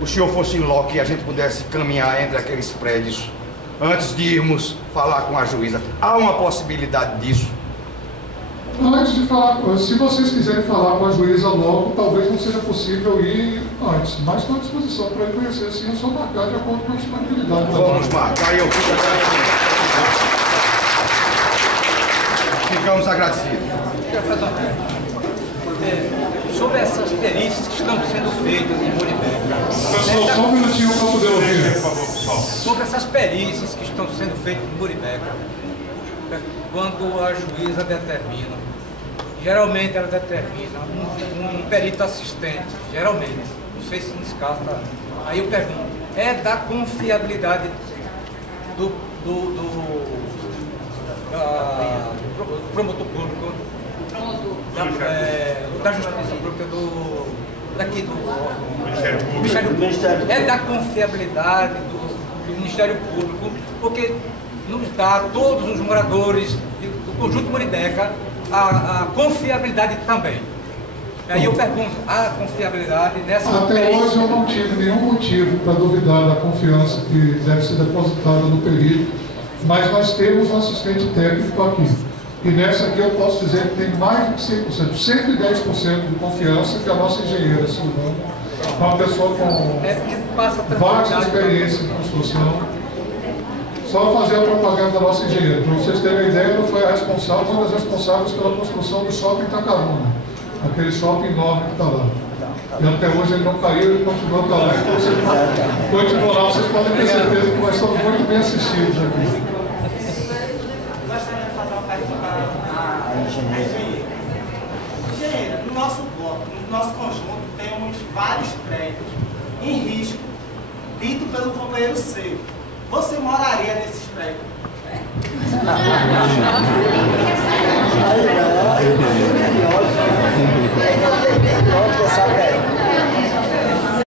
o senhor fosse em loco e a gente pudesse caminhar entre aqueles prédios antes de irmos falar com a juíza. Há uma possibilidade disso? Antes de falar, se vocês quiserem falar com a juíza logo, talvez não seja possível ir antes, mas estou à disposição para ir conhecer, sim, é só marcar de acordo com a disponibilidade. Vamos marcar e eu fico agradecido. Ficamos agradecidos. Sobre essas perícias que estão sendo feitas em Muribeca. Pessoal, só um minutinho para poder ouvir. Sobre essas perícias que estão sendo feitas em Muribeca, quando a juíza determina, geralmente ela determina um perito assistente, geralmente, não sei se nesse caso está. Aí eu pergunto, é da confiabilidade do promotor público, da Justiça Pública, daqui do Ministério Público, é da confiabilidade do Ministério Público, porque nos dá a todos os moradores do conjunto Muribeca a confiabilidade também. Aí eu pergunto, a confiabilidade nessa Até hoje eu não tive nenhum motivo para duvidar da confiança que deve ser depositada no perito, mas nós temos um assistente técnico aqui. E nessa aqui eu posso dizer que tem mais de 100%, 110% de confiança que a nossa engenheira Silvana, uma pessoa com vasta experiência em construção. Só fazer a propaganda da nossa engenheira. Para vocês terem uma ideia, ela foi a responsável, uma das responsáveis pela construção do shopping Itacaruna, aquele shopping enorme que está lá. E até hoje ele não caiu, ele continua lá. Então, vocês continuam lá, vocês podem ter certeza que nós estamos muito bem assistidos aqui. Gostaria de fazer uma pergunta à engenheira. Engenheira, no nosso bloco, no nosso conjunto, temos vários prédios em risco, dito pelo companheiro seu. Você moraria nesses prédios?